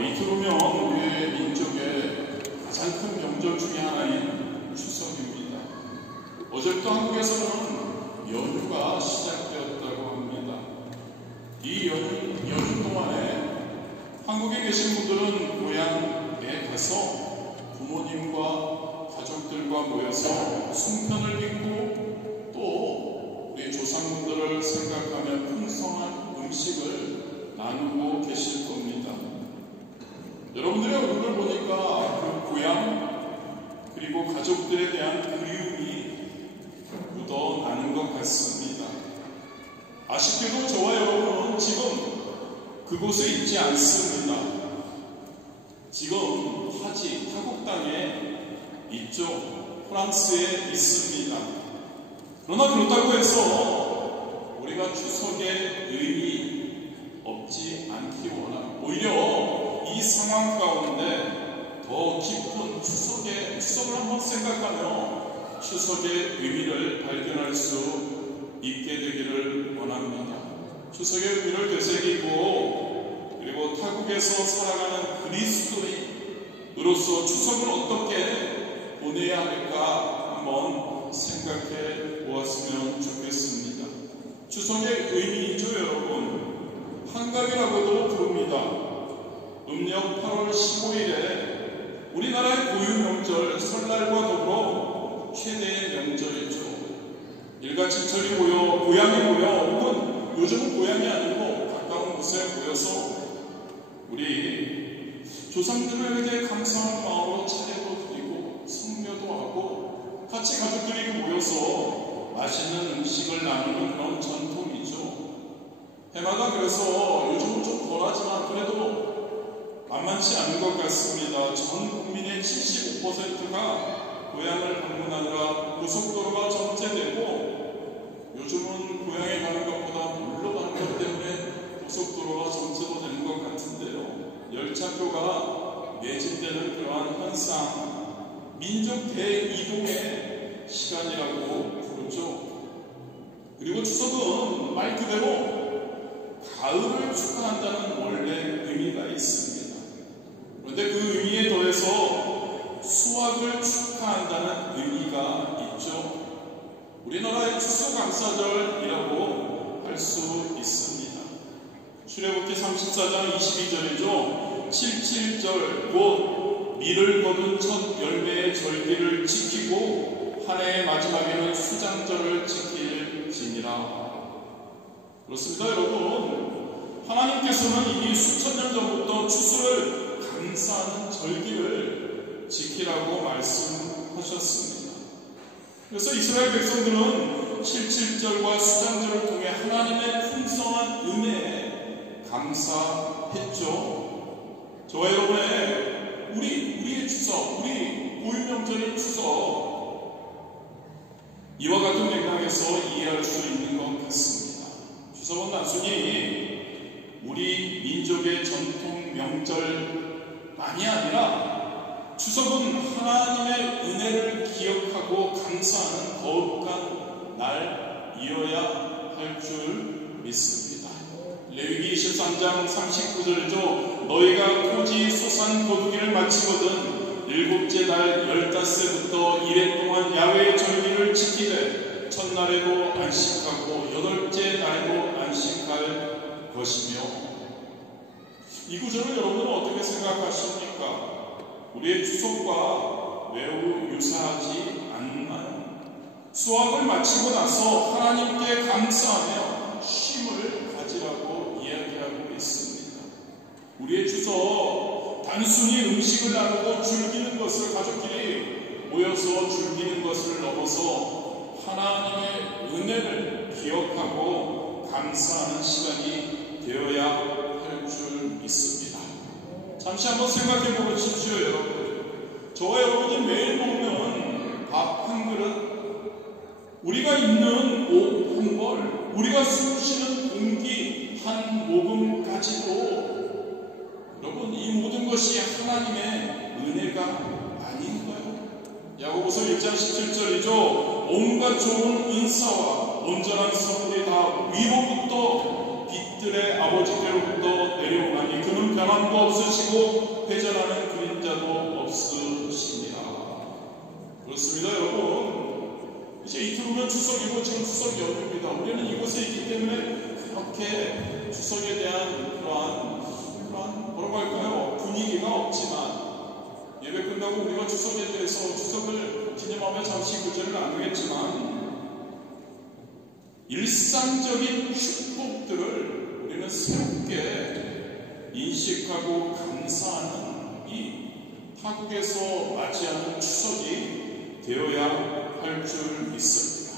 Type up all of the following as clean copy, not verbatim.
이틀 후면 우리의 민족의 가장 큰 명절 중에 하나인 추석입니다. 어제부터 한국에서는 연휴가 시작되었다고 합니다. 이 연휴 동안에 한국에 계신 분들은 고향에 가서 부모님과 가족들과 모여서 송편을 빚고 또 우리 조상분들을 생각하며 풍성한 음식을 나누고 계실 겁니다. 여러분들의 얼굴을 보니까 그 고향 그리고 가족들에 대한 그리움이 묻어나는 것 같습니다. 아쉽게도 저와 여러분은 지금 그곳에 있지 않습니다. 지금 타국 땅에 있죠. 프랑스에 있습니다. 그러나 그렇다고 해서 우리가 추석의 의미 없지 않기 원합니다. 오히려 이 상황 가운데 더 깊은 추석을 한번 생각하며 추석의 의미를 발견할 수 있게 되기를 원합니다. 추석의 의미를 되새기고 그리고 타국에서 살아가는 그리스도인으로서 추석을 어떻게 보내야 할까 한번 생각해 보았으면 좋겠습니다. 추석의 의미이죠, 여러분. 한가위라고도 부릅니다. 음력 8월 15일에 우리나라의 고유 명절 설날과 더불어 최대의 명절이죠. 일가 친척이 모여 고향에 모여 혹은 요즘은 고향이 아니고 가까운 곳에 모여서 우리 조상들에게 감사하는 마음으로 차례도 드리고 성묘도 하고 같이 가족들이 모여서 맛있는 음식을 나누는 그런 전통이죠. 해마다 그래서 요즘은 좀 덜하지만 그래도 만만치 않은 것 같습니다. 전 국민의 75%가 고향을 방문하느라 고속도로가 정체되고 요즘은 고향에 가는 것보다 놀러 가는 것 때문에 고속도로가 정체도 되는 것 같은데요. 열차표가 매진되는 그러한 현상, 민족 대이동의 시간이라고 부르죠. 그리고 추석은 말 그대로 가을을 축하한다는 원래 의미가 있습니다. 그런데 그 의미에 더해서 수확을 축하한다는 의미가 있죠. 우리나라의 추수감사절이라고 할 수 있습니다. 출애굽기 34장 22절이죠. 77절 곧 밀을 거둔 첫 열매의 절기를 지키고 한 해의 마지막에는 수장절을 지킬지니라. 그렇습니다, 여러분. 하나님께서는 이미 수천 년 전부터 추수를 감사하는 절기를 지키라고 말씀하셨습니다. 그래서 이스라엘 백성들은 77절과 수장절을 통해 하나님의 풍성한 은혜에 감사했죠. 저와 여러분의 우리의 추석, 우리 고유명절인 추석, 이와 같은 맥락에서 이해할 수 있는 것 같습니다. 추석은 단순히 우리 민족의 전통 명절만이 아니라 추석은 하나님의 은혜를 기억하고 감사하는 거룩한 날이어야 할 줄 믿습니다. 레위기 23장 39절이죠. 너희가 토지 소산 거두기를 마치거든 일곱째 달 15세부터 이래 동안 야훼의 절기를 지키되 첫날에도 안식하고 여덟째 날에도 안식할 것이며. 이 구절을 여러분은 어떻게 생각하십니까? 우리의 추석과 매우 유사하지 않나요? 수확을 마치고 나서 하나님께 감사하며 쉼을 가지라고 이야기하고 있습니다. 우리의 추석, 단순히 음식을 나누고 즐기는 것을, 가족끼리 모여서 즐기는 것을 넘어서 하나님의 은혜를 기억하고 감사하는 시간이 되어야 할 줄 믿습니다. 잠시 한번 생각해 보십시오, 여러분. 저와 여러분이 매일 먹는 밥 한 그릇, 우리가 입는 옷 한 벌, 우리가 숨 쉬는 공기 한 모금까지도 여러분, 이 모든 것이 하나님의 은혜가 아닌가요? 야고보서 1장 17절이죠. 온갖 좋은 은사와 온전한 선물이 다 위로부터 빛들의 아버지께로부터 내려오나니 그는 변함도 없으시고 회전하는 그림자도 없으시니라. 그렇습니다, 여러분. 이제 이틀 후면 추석이고 지금 추석 연휴입니다. 우리는 이곳에 있기 때문에 그렇게 추석에 대한 그러한 뭐라고 할까요? 분위기가 없지만 예배 끝나고 우리가 추석에 대해서 추석을 기념하며 잠시 교제를 나누겠지만 일상적인 축복들을 우리는 새롭게 인식하고 감사하는 이 타국에서 맞이하는 추석이 되어야 할 줄 믿습니다.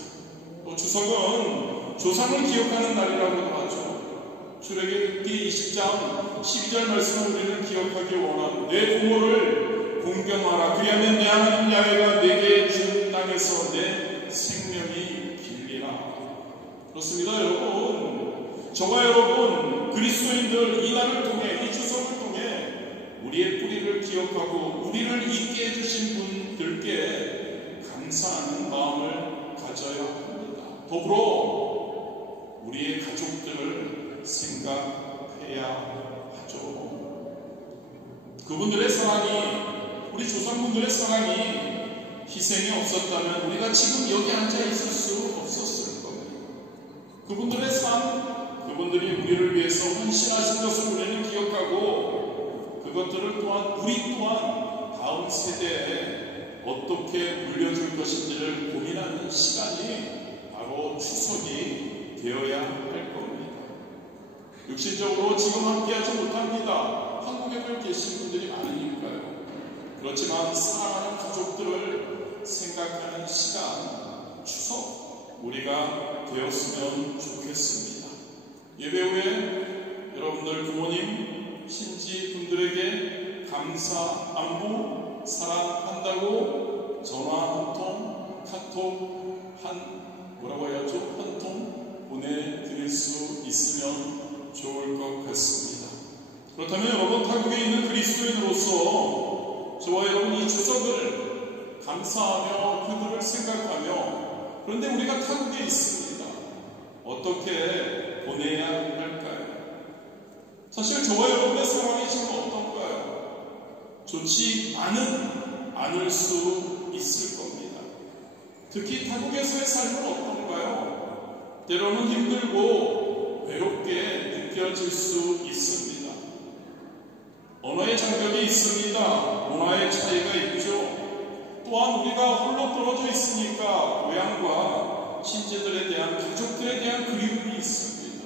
또 추석은 조상을 기억하는 날이라고도 하죠. 출애굽기 20장 12절 말씀을 우리는 기억하기 원합니다. 내 부모를 공경하라. 그리하면 내 하나님 야훼가 내게 준 땅에서 내 생명이 길리라. 그렇습니다, 여러분. 저와 여러분 그리스도인들 이 날을 통해 이 추석을 통해 우리의 뿌리를 기억하고 우리를 있게 해주신 분들께 감사하는 마음을 가져야 합니다. 더불어 우리의 가족들을 생각해야 하죠. 그분들의 사랑이, 우리 조상분들의 사랑이 희생이 없었다면 우리가 지금 여기 앉아 있을 수 없었을 겁니다. 그분들의 삶, 그분들이 우리를 위해서 헌신하신 것을 우리는 기억하고 그것들을 또한 우리 또한 다음 세대에 어떻게 물려줄 것인지를 고민하는 시간이 바로 추석이 되어야 할 겁니다. 육신적으로 지금 함께하지 못합니다. 한국에 계신 분들이 많으니까요. 그렇지만 사랑하는 가족들을 생각하는 시간, 추석 우리가 되었으면 좋겠습니다. 예배 후에 여러분들 부모님, 친지 분들에게 감사, 안부, 사랑한다고 전화 한 통, 카톡 한 통 보내드릴 수 있으면 좋을 것 같습니다. 그렇다면 여러분 타국에 있는 그리스도인으로서 저와 여러분 이 추석을 감사하며 그들을 생각하며 그런데 우리가 타국에 있습니다. 어떻게 보내야 할까요? 사실 저와 여러분의 상황이 지금 어떤가요? 좋지 않을 수 있을 겁니다. 특히 타국에서의 삶은 어떤가요? 때로는 힘들고 외롭게 느껴질 수 있습니다. 언어의 장벽이 있습니다. 문화의 차이가 있죠. 또한 우리가 홀로 떨어져 있으니까 고향과 친지들에 대한, 가족들에 대한 그리움이 있습니다.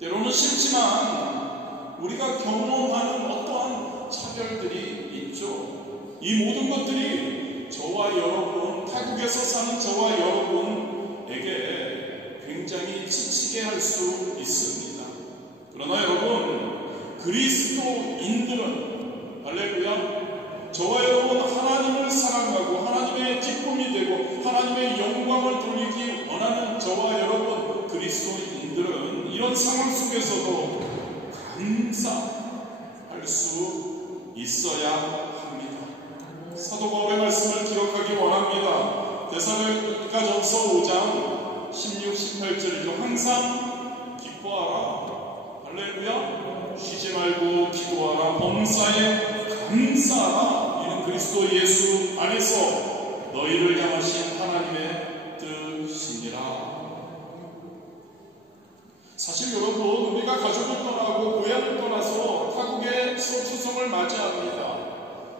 때로는 싫지만 우리가 경험하는 어떠한 차별들이 있죠. 이 모든 것들이 저와 여러분, 타국에서 사는 저와 여러분에게 굉장히 지치게 할 수 있습니다. 그러나 여러분, 그리스도인들은 할렐루야, 저와 여러분 하나님을 사랑하고 하나님의 기쁨이 되고 하나님의 영광을 돌리기 원하는 저와 여러분 그리스도인들은 이런 상황 속에서도 감사할 수 있어야 합니다. 사도 바울의 말씀을 기억하기 원합니다. 데살로니가전서 5장 16, 18절이죠. 항상 기뻐하라. 할렐루야. 쉬지 말고 기도하라. 범사에 감사하라. 이는 그리스도 예수 안에서 너희를 향하신 하나님의 뜻이니라. 사실 여러분, 우리가 가족을 떠나고 고향을 떠나서 타국에서 추석을 맞이합니다.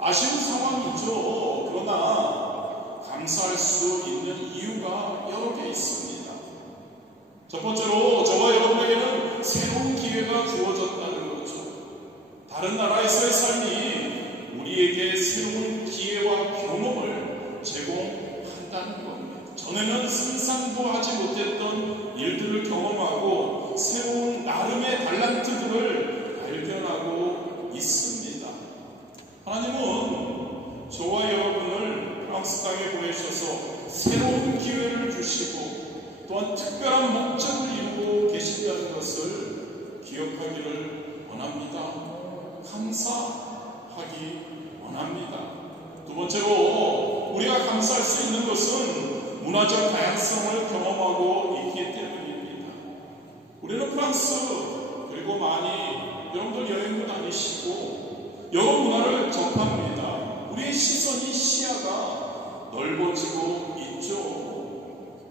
아쉬운 상황이죠. 그러나 감사할 수 있는 이유가 여러 개 있습니다. 첫 번째로 저와 여러분에게는 새로운 기회가 주어졌다는 거죠. 다른 나라에서의 삶이 우리에게 새로운 기회와 경험을 제공한다는 겁니다. 전에는 상상도 하지 못했던 일들을 경험하고 새로운 나름의 달란트들을 발견하고 있습니다. 하나님은 저와 여러분을 프랑스 땅에 보내셔서 새로운 기회를 주시고 또한 특별한 목적을 이루고 계신다는 것을 기억하기를 원합니다. 감사하기 원합니다. 두 번째로 우리가 감사할 수 있는 것은 문화적 다양성을 경험하고 있기 때문입니다. 우리는 프랑스 그리고 많이 여러분들 여행도 다니시고 여러 문화를 접합니다. 우리의 시선이 시야가 넓어지고 있죠.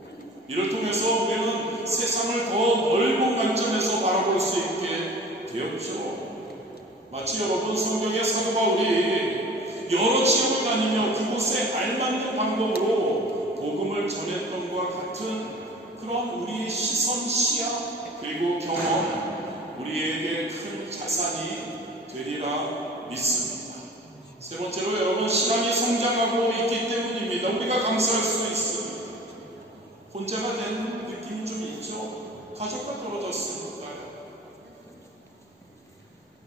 이를 통해서 우리는 세상을 더 넓은 관점에서 바라볼 수 있게 되었죠. 마치 여러분 성경의 사도 바울이 여러 지역을 다니며 그곳에 알맞는 방법으로 복음을 전했던과 같은 그런 우리의 시선, 시야 그리고 경험 우리에게 큰 자산이 되리라 믿습니다. 세 번째로 여러분 신앙이 성장하고 있기 때문입니다. 우리가 감사할 수 있습니다. 혼자가 된 느낌이 좀 있죠. 가족과 떨어졌으니까요.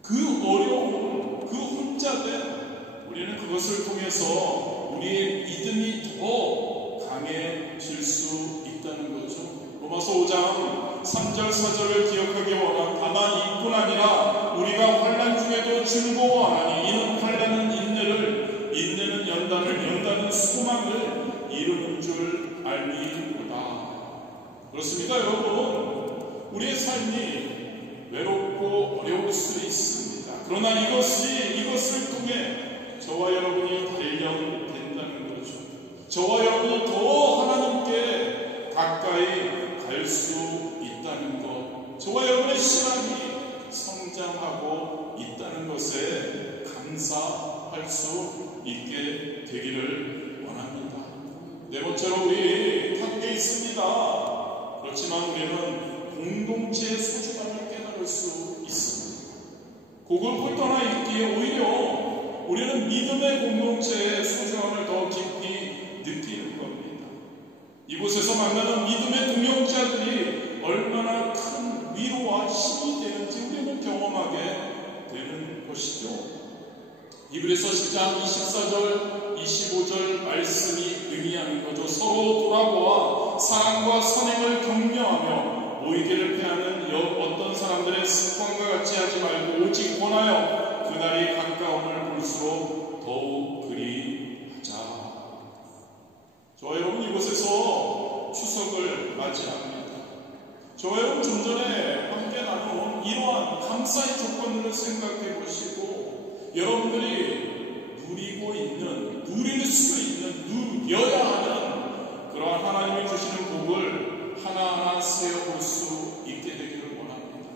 그 어려움, 그 혼자 된 우리는 그것을 통해서 우리의 믿음이 더 강해질 수 있다는 거죠. 로마서 5장 3절 4절을 기억하기 원한 다만 이뿐 아니라 우리가 환난 중에도 즐거워하나니 이는 환난은 인내를 인내는 연단을 연단은 소망을 이루는 줄 알미로다. 그렇습니다 여러분. 우리의 삶이 외롭고 어려울 수 있습니다. 그러나 이것을 통해 저와 여러분이 발견된다는 거죠. 저와 여러분이 더 하나님께 가까이 갈 수 있다는 것, 저와 여러분의 신앙이 성장하고 있다는 것에 감사할 수 있게 되기를 원합니다. 네 번째로 우리 타국에 있습니다. 그렇지만 우리는 공동체의 소중함을 깨달을 수 있습니다. 그걸 떠나 있기에 오히려 우리는 믿음의 공동체의 소중함을 더 깊이 느끼는 겁니다. 이곳에서 만나는 믿음의 동역자들이 얼마나 큰 위로와 힘이 되는지 우리는 경험하게 되는 것이죠. 히브리서 10장 24절 25절 말씀이 의미하는 거죠. 서로 돌아보아 사랑과 선행을 격려하며 모이기를 패하는 어떤 사람들의 습관과 같이 하지 말고 오직 원하여 그날이 가까움을 볼수록 더욱 그리 하자. 저와 여러분 이곳에서 추석을 맞이합니다. 저와 여러분 좀 전에 함께 나눈 이러한 감사의 조건들을 생각해 보시고 여러분들이 누릴 수 있는, 누려야 하는 그러한 하나님이 주시는 복을 하나하나 세어볼 수 있게 되기를 원합니다.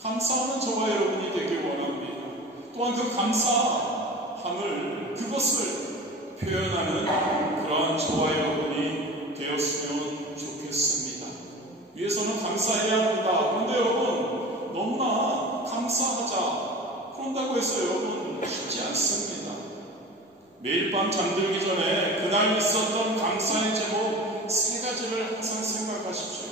감사하는 저와 여러분이 되길 원합니다. 또한 그 감사함을, 그것을 표현하는 그러한 저와 여러분이 되었으면 좋겠습니다. 위에서는 감사해야 합니다. 그런데 여러분, 너무나 감사하자. 그런다고 해서 여러분, 쉽지 않습니다. 매일 밤 잠들기 전에 그날 있었던 감사의 제목 3가지를 항상 생각하십시오.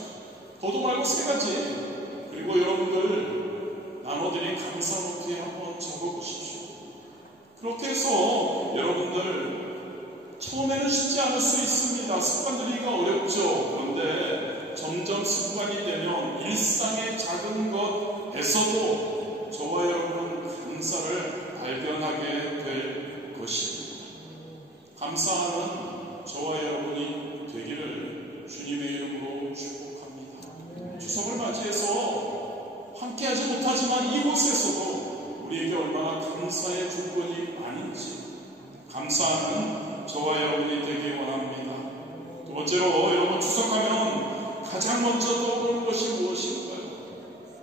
더도 말고 3가지. 그리고 여러분들 나눠드린 감사 노트에 한번 적어보십시오. 그렇게 해서 여러분들 처음에는 쉽지 않을 수 있습니다. 습관 들이기가 어렵죠. 그런데 점점 습관이 되면 일상의 작은 것에서도 저와 여러분은 감사를 발견하게 될 것입니다. 감사하는 저와 여러분이 되기를 주님의 이름으로 축복합니다. 추석을 맞이해서 함께하지 못하지만 이곳에서도 우리에게 얼마나 감사의 조건이 많은지 감사하는 저와 여러분이 되길 원합니다. 두 번째로 여러분 추석하면 가장 먼저 떠오르는 것이 무엇일까요?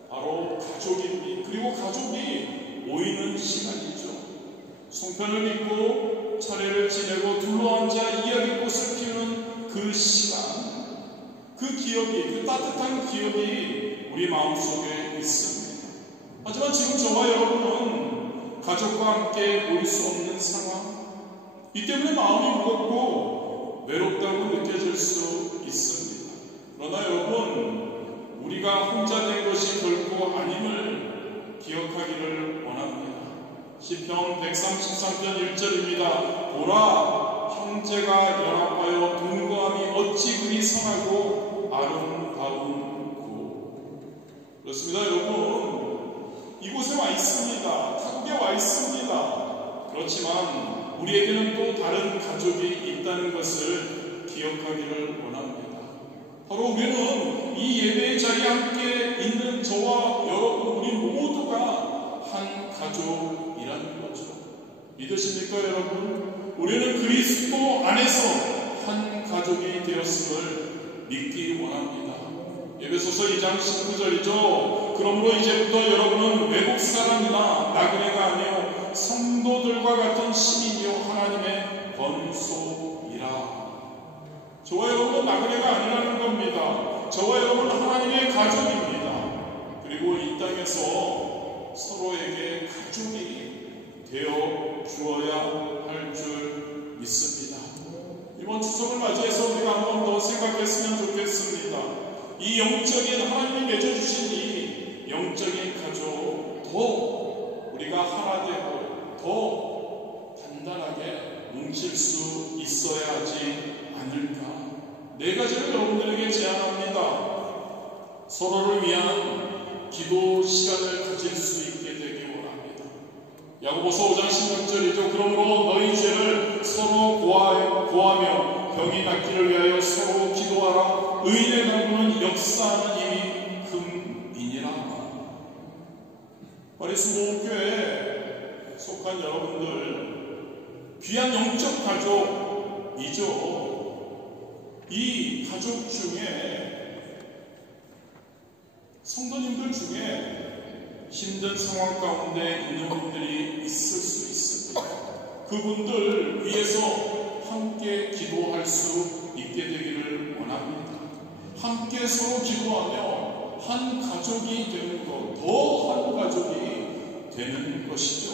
바로 가족입니다. 그리고 가족이 모이는 시간이죠. 송편을 믿고 차례를 지내고 둘러앉아 이야기꽃을 피우는 그 시간, 그 기억이, 그 따뜻한 기억이 우리 마음속에 있습니다. 하지만 지금 저와 여러분은 가족과 함께 모일 수 없는 상황, 이 때문에 마음이 무겁고 외롭다고 느껴질 수 있습니다. 그러나 여러분, 우리가 혼자 된 것이 결코 아님을 기억하기를 원합니다. 시편 133편 1절입니다. 보라, 형제가 연합하여 동거함이 어찌 그리 선하고 아름다운고. 그렇습니다 여러분. 이곳에 와 있습니다. 타국에 와 있습니다. 그렇지만 우리에게는 또 다른 가족이 있다는 것을 기억하기를 원합니다. 바로 우리는 이 예배의 자리에 함께 있는 저와 여러분, 우리 모두가 한 가족이라는 거죠. 믿으십니까, 여러분? 우리는 그리스도 안에서 한 가족이 되었음을 믿기 원합니다. 에베소서 2장 19절이죠. 그러므로 이제부터 여러분은 외국 사람이나 나그네가 아니요 성도들과 같은 시민이요 하나님의 권속이라. 저와 여러분은 나그네가 아니라는 겁니다. 저와 여러분은 하나님의 가족입니다. 그리고 이 땅에서 서로에게 가족이 되어 주어야 할 줄 믿습니다. 이번 추석을 맞이해서 우리가 한 번 더 생각했으면 좋겠습니다. 이 영적인 하나님이 맺어주신 이 영적인 가족 더 우리가 하나 되고 더 단단하게 뭉칠 수 있어야 하지 않을까. 네 가지를 여러분들에게 제안합니다. 서로를 위한 기도 시간을 가질 수 있게 되기 원합니다. 야고보서 5장 16절이죠. 그러므로 너희 죄를 서로 고하며 병이 낫기를 위하여 서로 기도하라. 의인의 강구는 역사하는 힘이 큼이니라. 마리수목교회에 속한 여러분들, 귀한 영적 가족이죠. 이 가족 중에, 성도님들 중에 힘든 상황 가운데 있는 분들이 있을 수 있습니다. 그분들 위해서 함께 기도할 수 있게 되기를 원합니다. 함께 서로 기도하며 한 가족이 되는 것, 더 한 가족이 되는 것이죠.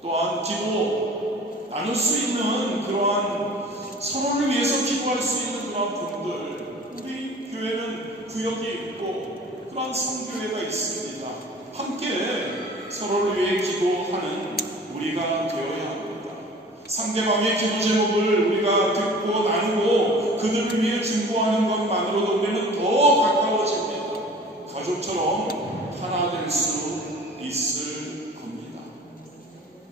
또한 기도 나눌 수 있는 그러한, 서로를 위해서 기도할 수 있는 그러한 분들, 우리 교회는 구역이 있고 그러한 성교회가 있습니다. 함께 서로를 위해 기도하는 우리가 되어야 합니다. 상대방의 기도 제목을 우리가 듣고 나누고 그들을 위해 중보하는 것만으로도 우리는 더 가까워집니다. 가족처럼 하나 될 수 있을 겁니다.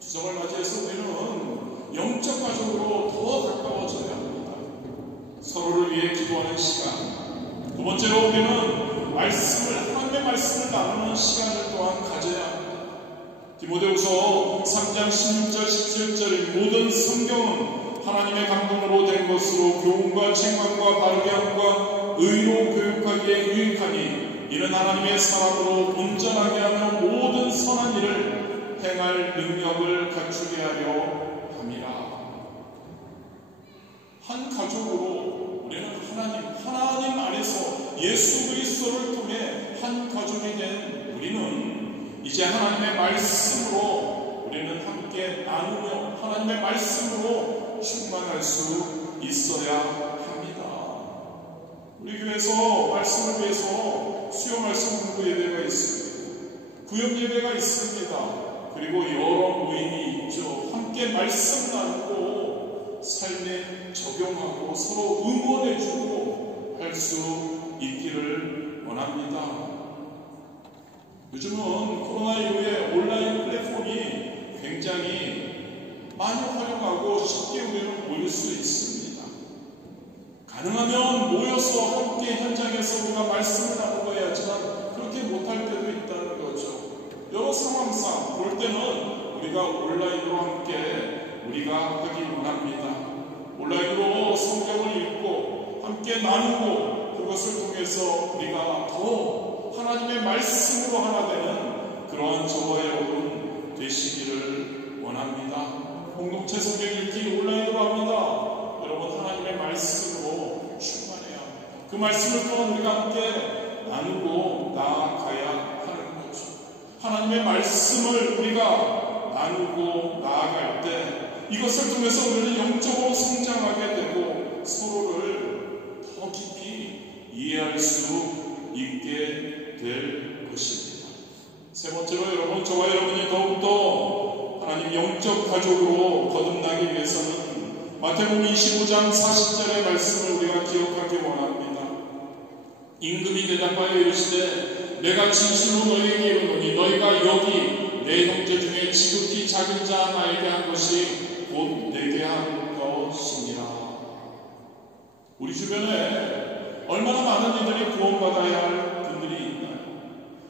추석을 맞이해서 우리는 영적 가족으로 더 가까워져야 합니다. 서로를 위해 기도하는 시간. 두 번째로 우리는 하나님의 말씀을 나누는 시간을 또한 가져야 합니다. 디모데후서 3장 16절 17절의 모든 성경은 하나님의 감동으로 된 것으로 교훈과 책망과 바르게 함과 의로 교육하기에 유익하니 이는 하나님의 사람으로 온전하게 하며 모든 선한 일을 행할 능력을 갖추게 하려 함이라. 한 가족으로 우리는 하나님 안에서 예수 그리스도를 통해 한 가족이 된 우리는 이제 하나님의 말씀으로 우리는 함께 나누며 하나님의 말씀으로 충만할 수 있어야 합니다. 우리 교회에서 말씀을 위해서 수요 말씀 공부 예배가 있습니다. 구역 예배가 있습니다. 그리고 여러 모임이 있죠. 함께 말씀 나누고 삶에 적용하고 서로 응원해주고 할 수 있기를 원합니다. 요즘은 코로나 이후에 온라인 플랫폼이 굉장히 많이 활용하고 쉽게 우리는 모일 수 있습니다. 가능하면 모여서 함께 현장에서 우리가 말씀을 나누어야 하지만 그렇게 못할 때도 있다는 거죠. 여러 상황상 볼 때는 우리가 온라인으로 함께 우리가 하기 원합니다. 온라인으로 성경을 읽고 함께 나누고 그것을 통해서 우리가 더 하나님의 말씀으로 하나 되는 그러한 저와 여러분 되시기를 원합니다. 공동체 성경 읽기 온라인으로 합니다. 여러분 하나님의 말씀으로 충만해야 합니다. 그 말씀을 또한 우리가 함께 나누고 나아가야 하는 거죠. 하나님의 말씀을 우리가 나누고 나아갈 때 이것을 통해서 우리는 영적으로 성장하게 되고 서로를 더 깊이 이해할 수 있게 될 것입니다. 세 번째로 여러분, 저와 여러분이 더욱더 하나님 영적 가족으로 거듭나기 위해서는 마태복음 25장 40절의 말씀을 우리가 기억하기 원합니다. 임금이 대답하여 이르시되 내가 진실로 너희에게 이르노니 너희가 여기 내 형제 중에 지극히 작은 자 나에게 한 것이 곧 내게 한 것이니라. 우리 주변에 얼마나 많은 이들이 구원받아야 할 분들이 있나요?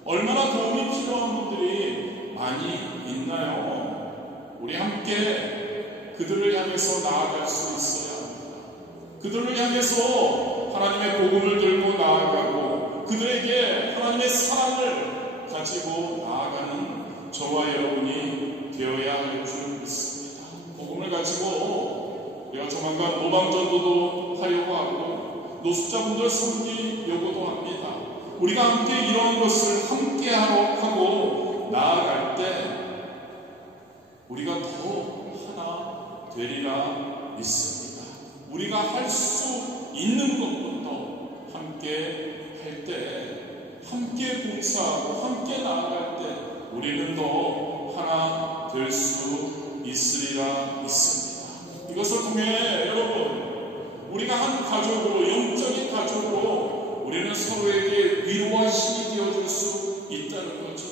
얼마나 도움이 필요한 분들이 많이 있나요? 우리 함께 그들을 향해서 나아갈 수 있어야 합니다. 그들을 향해서 하나님의 복음을 들고 나아가고 그들에게 하나님의 사랑을 가지고 나아가는 저와 여러분이 되어야 할 줄 믿습니다. 복음을 가지고 우리가 조만간 모방전도도 하려고 하고 노숙자분들 섬기려고도 합니다. 우리가 함께 이런 것을 함께 하고 나아갈 때 우리가 더 하나 되리라 믿습니다. 우리가 할 수 있는 것부터 함께 할 때, 함께 봉사하고 함께 나아갈 때 우리는 더 하나 될 수 있으리라 믿습니다. 이것을 통해 여러분, 우리가 한 가족으로, 영적인 가족으로 우리는 서로에게 위로와 힘이 되어줄 수 있다는 거죠.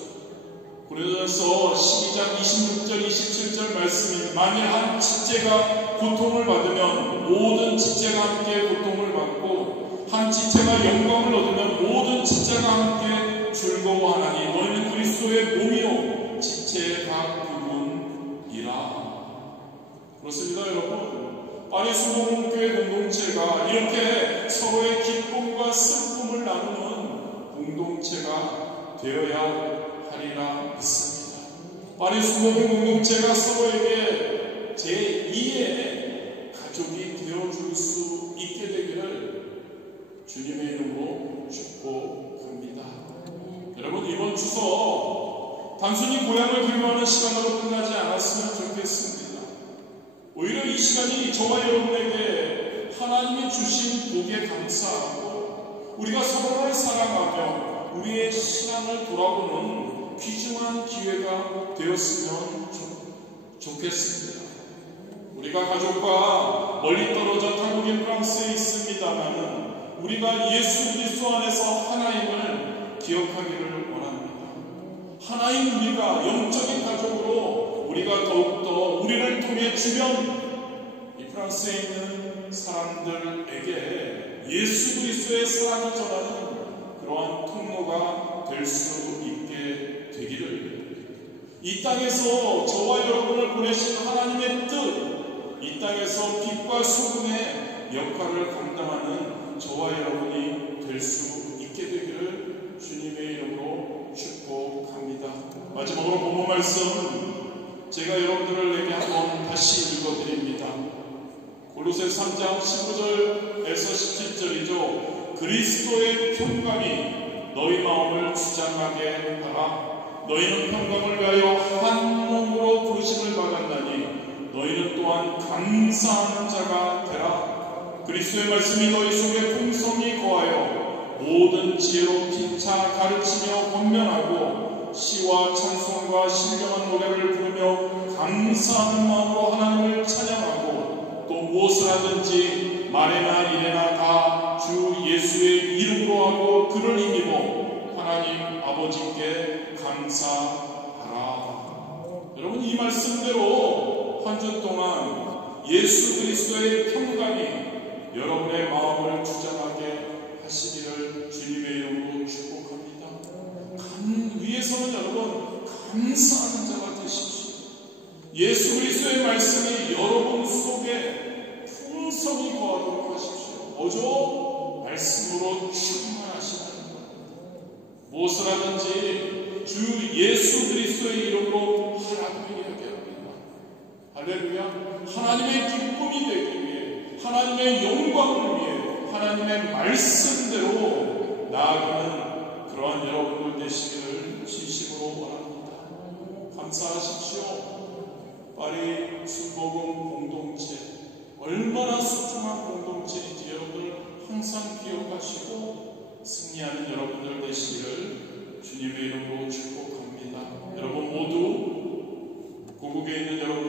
그래서 12장 26절 27절 말씀이 만일 한 지체가 고통을 받으면 모든 지체가 함께 고통을 받고 한 지체가 영광을 얻으면 모든 지체가 함께 즐거워하나니 너희는 그리스도의 몸이요 지체의 각 부분이라. 그렇습니다 여러분. 파리 수목교회 공동체가 이렇게 서로의 기쁨과 슬픔을 나누는 공동체가 되어야 하리라 믿습니다. 파리 수목교 공동체가 서로에게 제2의 가족이 되어줄 수 있게 되기를 주님의 이름으로 축복합니다. 여러분 이번 추석 단순히 고향을 기념하는 시간으로 끝나지 않았으면 좋겠습니다. 오히려 이 시간이 저와 여러분에게 하나님이 주신 복에 감사하고 우리가 서로를 사랑하며 우리의 신앙을 돌아보는 귀중한 기회가 되었으면 좋겠습니다. 우리가 가족과 멀리 떨어져 타국인 프랑스에 있습니다만 우리가 예수 그리스도 안에서 하나임을 기억하기를 원합니다. 하나인 우리가 영적인 가족으로 우리가 더욱더 우리를 통해 주변 이 프랑스에 있는 사람들에게 예수 그리스도의 사랑을 전하는 그러한 통로가 될 수 있게 되기를 이 땅에서 저와 여러분을 보내신 하나님의 뜻 이 땅에서 빛과 소금의 역할을 감당하는 저와 여러분이 될 수 있게 되기를 주님의 이름으로 축복합니다. 마지막으로 본문 말씀 제가 여러분들에게 한번 다시 읽어드립니다. 골로새 3장 19절에서 17절이죠. 그리스도의 평강이 너희 마음을 주장하게 하라. 너희는 평강을 위하여 한 몸으로 부르심을 받았나니 너희는 또한 감사하는 자가 되라. 그리스도의 말씀이 너희 속에 풍성히 거하여 모든 지혜로 피차 가르치며 권면하고 시와 찬송과 신령한 노래를 부르며 감사하는 마음으로 하나님을 찬양하고 또 무엇을 하든지 말에나 일에나 다 주 예수의 이름으로 하고 그를 힘입어 하나님 아버지께 감사하라. 여러분 이 말씀대로 한 주 동안 예수 그리스도의 평강이 여러분의 마음을 주장하게 하시기를 주님의 이름으로 축복합니다. 위에서는 여러분 감사하는 자가 되십시오. 예수 그리스도의 말씀이 여러분 속에 풍성히 거하도록 하십시오. 오직 말씀으로 충만하시는 것. 무엇을 하든지 주 예수 그리스도의 이름으로 하라고 이야기합니다. 할렐루야. 하나님의 기쁨이 되기 위해 하나님의 영광을 위해 하나님의 말씀대로 나아가는 그러한 여러분들 되시기를 진심으로 원합니다. 감사하십시오. 파리 순복음 공동체 얼마나 소중한 공동체인지 여러분들 항상 기억하시고 승리하는 여러분들 되시기를 주님의 이름으로 축복합니다. 여러분 모두 고국에 있는 여러분